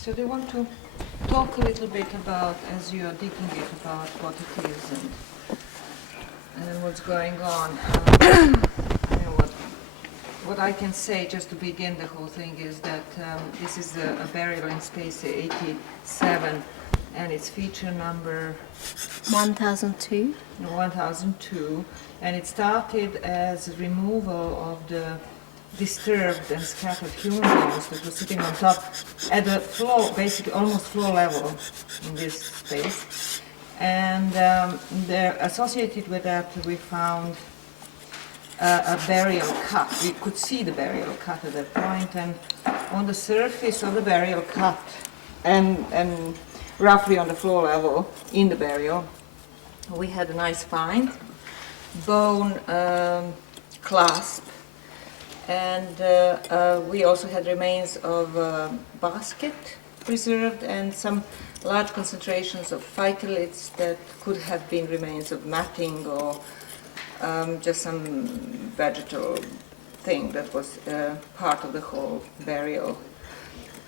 So they want to talk a little bit about, as you are digging it, about what it is and what's going on. What I can say, just to begin the whole thing, is that this is a burial in space 87, and it's feature number 1002. 1002, and it started as removal of the disturbed and scattered human bones that were sitting on top at the floor, basically almost floor level in this space. And associated with that, we found a burial cut. We could see the burial cut at that point, and on the surface of the burial cut, and roughly on the floor level in the burial, we had a nice find, bone clasp, and we also had remains of a basket preserved and some large concentrations of phytoliths that could have been remains of matting or just some vegetal thing that was part of the whole burial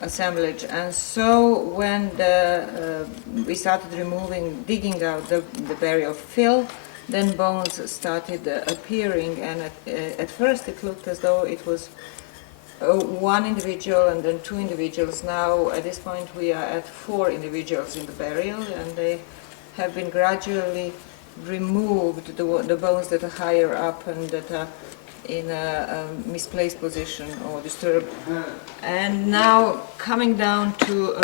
assemblage. And so when we started digging out the burial fill, then bones started appearing, and at first it looked as though it was one individual and then two individuals. Now at this point we are at 4 individuals in the burial, and they have been gradually removed, the bones that are higher up and that are in a misplaced position or disturbed, and now coming down to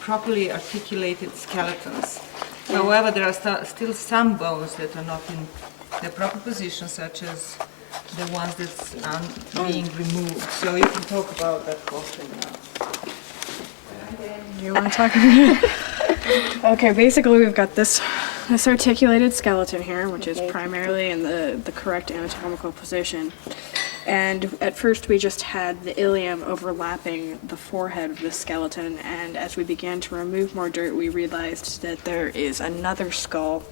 properly articulated skeletons. However, there are still some bones that are not in their proper position, such as the ones that are being removed. So you can talk about that portion now. You want to talk about it? Okay, basically we've got this articulated skeleton here, which is primarily in the correct anatomical position. And at first we just had the ilium overlapping the forehead of the skeleton, and as we began to remove more dirt, we realized that there is another skull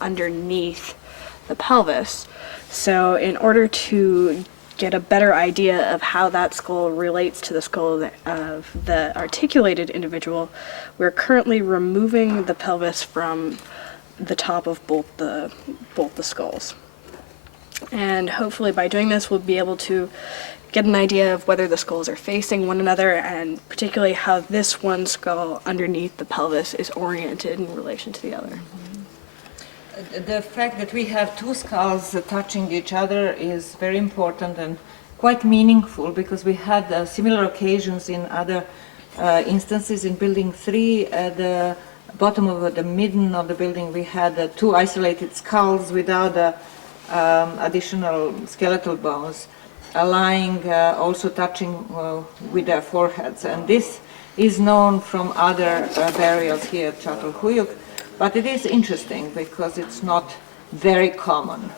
underneath the pelvis. So in order to get a better idea of how that skull relates to the skull of the articulated individual, we're currently removing the pelvis from the top of both the skulls. And hopefully by doing this we'll be able to get an idea of whether the skulls are facing one another, and particularly how this one skull underneath the pelvis is oriented in relation to the other. The fact that we have 2 skulls touching each other is very important and quite meaningful, because we had similar occasions in other instances. In Building 3, at the bottom of the midden of the building, we had 2 isolated skulls without additional skeletal bones lying, also touching with their foreheads. And this is known from other burials here at Çatalhöyük, but it is interesting because it's not very common.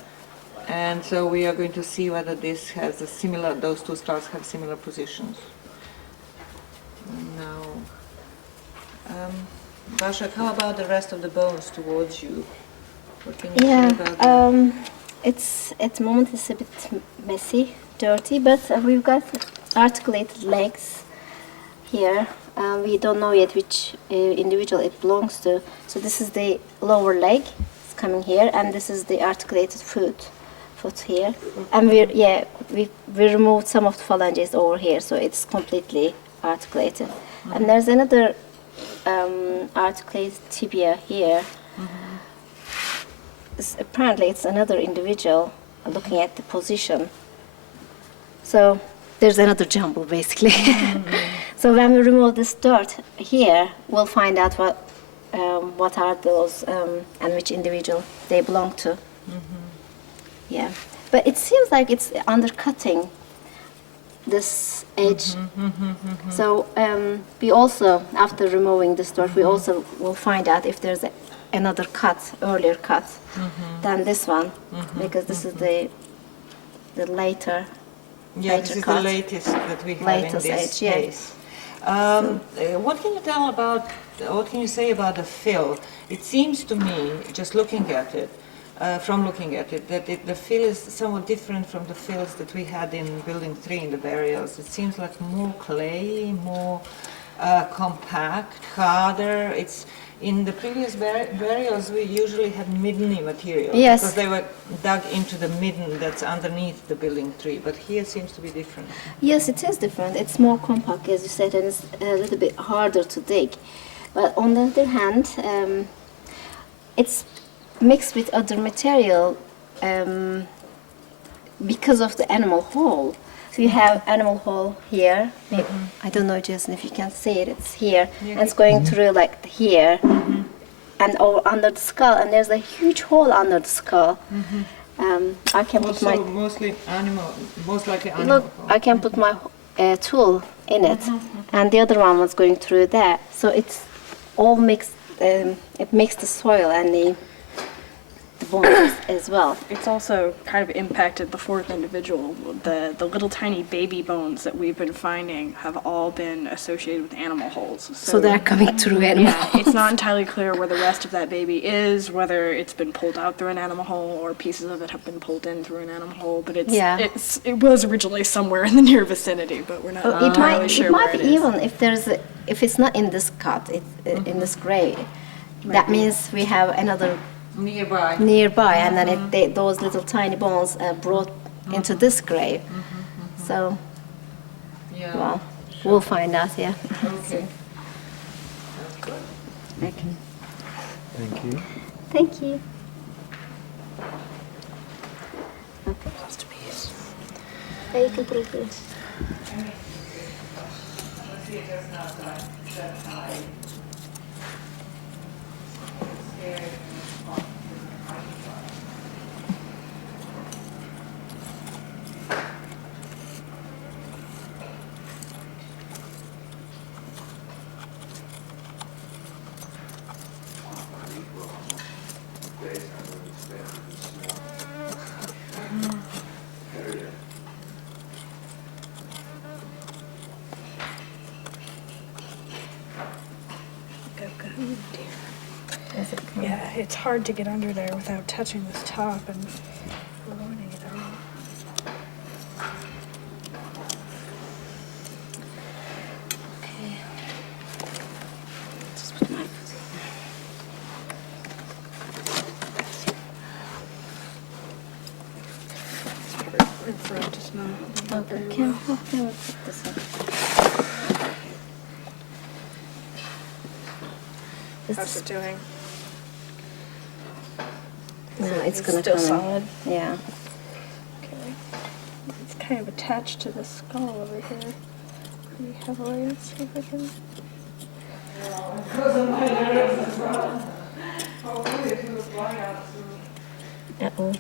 And so we are going to see whether this has a similar, those 2 skulls have similar positions. Now, Basak, how about the rest of the bones towards you? What can you say about that? It's at the moment it's a bit messy, dirty, but we've got articulated legs here. We don't know yet which individual it belongs to. So this is the lower leg, it's coming here, and this is the articulated foot here. And we removed some of the phalanges over here, so it's completely articulated. And there's another articulated tibia here. Apparently it's another individual looking at the position. So there's another jumble basically. So when we remove this dirt here, we'll find out what are those and which individual they belong to. Yeah, but it seems like it's undercutting this edge. So we also, after removing this dirt, we also will find out if there's another earlier cut than this one, because this is the later. Yeah, this is cut. The latest that we have in this case. What can you tell about? What can you say about the fill? It seems to me, just looking at it, that the fill is somewhat different from the fills that we had in Building 3 in the burials. It seems like more clay, more compact, harder. It's in the previous burials we usually had midden material Yes. because they were dug into the midden that's underneath the building tree. But here seems to be different. Yes, it is different. It's more compact, as you said, and it's a little bit harder to dig. But on the other hand, it's mixed with other material because of the animal hole. So you have animal hole here. Maybe, I don't know, Jason, if you can see it. It's here, and it's going through like here, and under the skull. And there's a huge hole under the skull. I can put Also, my most likely animal. look. I can put my tool in it, and the other one was going through there. So it's all mixed. It makes the soil and the bones as well. It's also kind of impacted the fourth individual. The little tiny baby bones that we've been finding have all been associated with animal holes. So they're coming through animal. Yeah, it's not entirely clear where the rest of that baby is, whether it's been pulled out through an animal hole or pieces of it have been pulled in through an animal hole. But it was originally somewhere in the near vicinity, but we're not entirely sure where it is. Even if it's not in this cut, it's in this grave. That means we have another nearby, and then those little tiny bones are brought into this grave. So, well, we'll find out. Yeah. Okay. Okay. Thank you. Thank you. Yeah, you can put it here. Yeah, it's hard to get under there without touching this top and ruining it all. Okay. Just put my In front, it's not. okay. Can we put this up? How's it doing? No, it's gonna still come in. solid. Yeah. Okay. It's kind of attached to the skull over here pretty heavily. Let's see if I can. Uh-oh.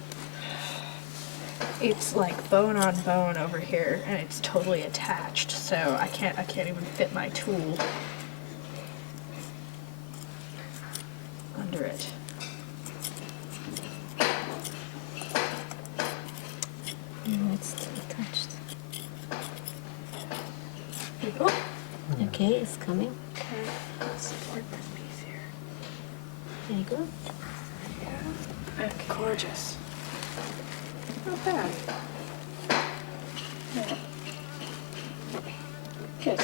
It's like bone on bone over here, and it's totally attached. So I can't even fit my tool under it. No, it's still attached. Okay, it's coming. Okay, let's support this piece here. There you go. Yeah. Gorgeous. Not bad. Yeah. Good.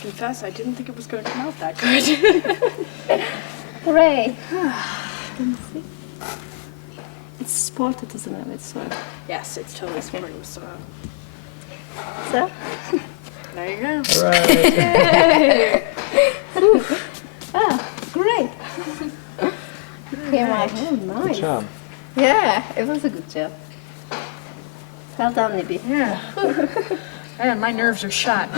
Confess, I didn't think it was going to come out that good. Hooray! Can you see? It's supported, isn't it, with soil? Yes, it's totally supported with soil. So? There you go. Ah, great! Came out. Oh, nice. Good job. Yeah, it was a good job. Well done, Libby. Yeah. Man, my nerves are shot.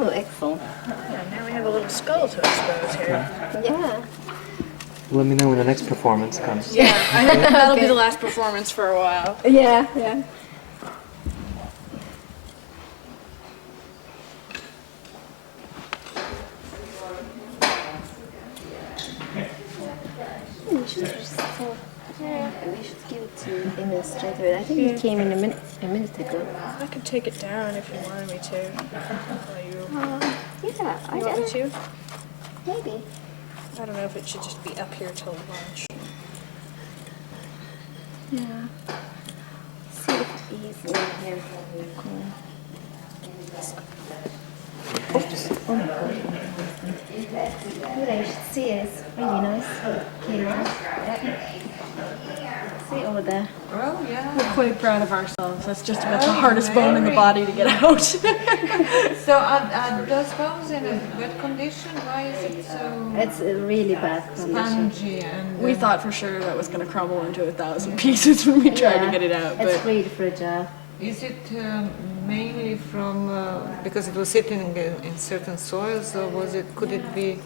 Oh, excellent. Yeah, now we have a little skull to expose here. Yeah. Let me know when the next performance comes. Yeah, I think that'll be the last performance for a while. Yeah, yeah. We should just we should give it to the administrator. I think he came in a minute ago. I could take it down if you wanted me to. While Yeah, you want me to? maybe. I don't know if it should just be up here till lunch. Yeah. See if easy here. Oops. Oh my god. You should see it. It's really nice. Here. See over there. Oh, yeah. We're quite proud of ourselves. That's just about the hardest bone in the body to get out. So are those bones in a wet condition? Why is it so It's a really bad condition. spongy? And We thought for sure that was going to crumble into 1,000 pieces when we tried to get it out. It's But really fragile. is it mainly from because it was sitting in certain soils, or could it be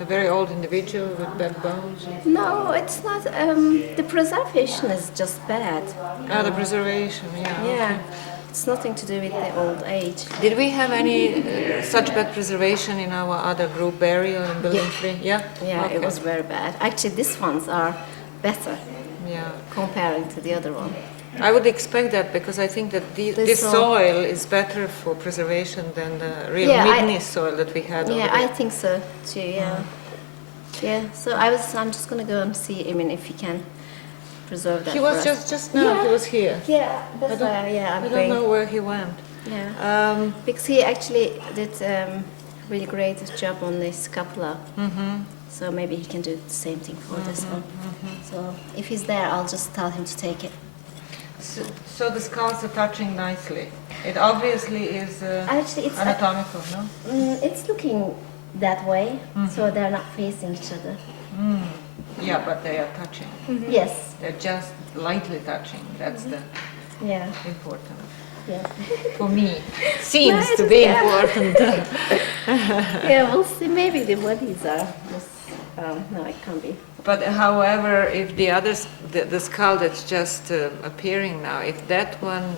a very old individual with bad bones? No, it's not. The preservation is just bad. Ah, the preservation, yeah. Yeah, it's nothing to do with the old age. Did we have any such bad preservation in our other group burial in Building 3? Yeah? Yeah, Okay. it was very bad. Actually, these ones are better Yeah. comparing to the other one. I would expect that because I think that this soil is better for preservation than the real Yeah, Midney soil that we had over Yeah, there. I think so too. Yeah, yeah. So I'm just gonna go and see. I mean, if he can preserve that. He was for us. just now, Yeah. he was here. Yeah, that's why. Yeah, I'm I don't praying. know where he went. Yeah, because he actually did really great job on the scapula. So maybe he can do the same thing for this one. So if he's there, I'll just tell him to take it. So the skulls are touching nicely. It obviously is Actually, it's anatomical, no? it's looking that way, so they're not facing each other. Yeah, but they are touching. Yes. They're just lightly touching. That's the Yeah. important. Yeah. For me, seems No, to it's- be yeah. important. Yeah, we'll see. Maybe the bodies are just. No, it can't be. But however, if the others, the skull that's just appearing now, if that one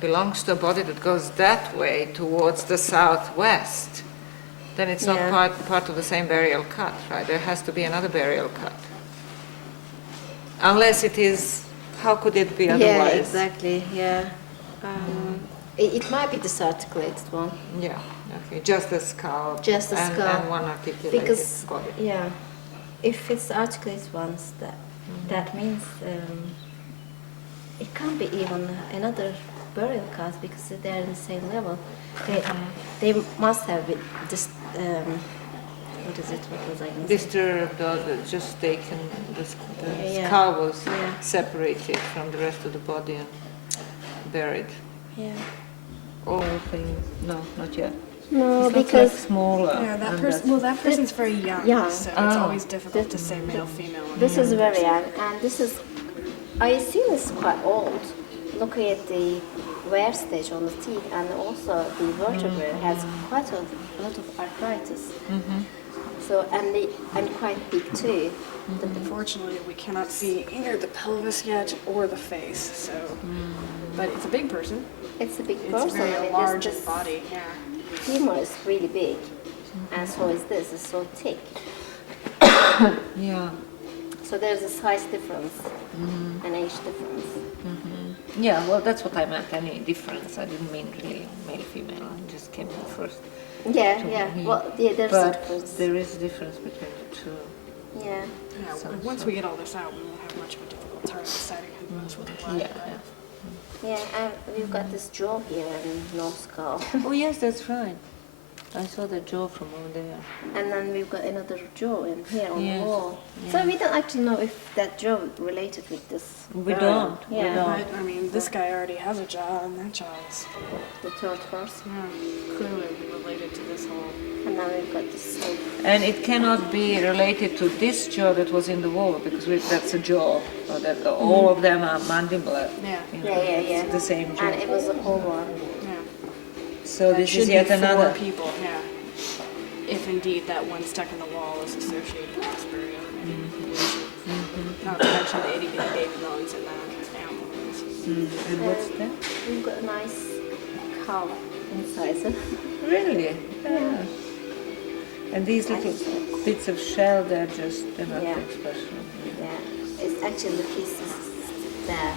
belongs to a body that goes that way towards the southwest, then it's Yeah. not part of the same burial cut, right? There has to be another burial cut. Unless it is, how could it be otherwise? Yeah, exactly. Yeah. It might be this articulated one. Yeah, okay, just the skull. Just the skull. And one articulated Because, body. yeah, if it's articulated ones, that means it can't be even another burial cut because they're in the same level. They must have been just what is it? What was I going to say? Disturbed or just taken, the Yeah. skull was Yeah. separated from the rest of the body and buried. Yeah. All things, no, not yet. No, It's not because like smaller. yeah, that and person. Well, that person's very young, young. so it's Oh. always difficult to say male, female. when this you're is a young very person. young, and this is. I assume it's quite old. Looking at the wear stage on the teeth, and also the vertebrae has quite a lot of arthritis. So and quite big too. Unfortunately, we cannot see either the pelvis yet or the face. So, but it's a big person. It's a big It's person. very I mean, large this in body. Yeah. femur is really big, and so is this. It's so thick. Yeah. So there's a size difference, an age difference. Yeah, well, that's what I meant, any difference. I didn't mean really male, female. I just came to first. Yeah, yeah. Well, yeah, there's a But difference. there is a difference between the two. Yeah. Yeah. Once we get all this out, we won't have much of a difficult time deciding who goes with what. Yeah, yeah. Yeah, and we've got this jaw here and no skull. Oh, yes, that's right. I saw the jaw from over there. And then we've got another jaw in here on Yes, the wall. yeah. So we don't actually know if that jaw related with this. We girl. don't, we Yeah, don't. But I mean, this guy already has a jaw, and that jaw is the third person. clearly related to this whole. And now we've got this. And it cannot be related to this jaw that was in the wall because that's a jaw. Or that all of them are mandibular. Yeah. you know, Yeah, yeah, it's yeah. the same jaw. And it was a whole one. Yeah. So this Should is be yet 4 another. people. Yeah. If indeed that one stuck in the wall is associated with this burial. Not to mention the itty bitty baby bones and the animal bones. And what's that? We've got a nice cow inside. So Really? Yeah. And these little bits of shell, they're not Yeah. that special. yeah, it's actually the pieces there.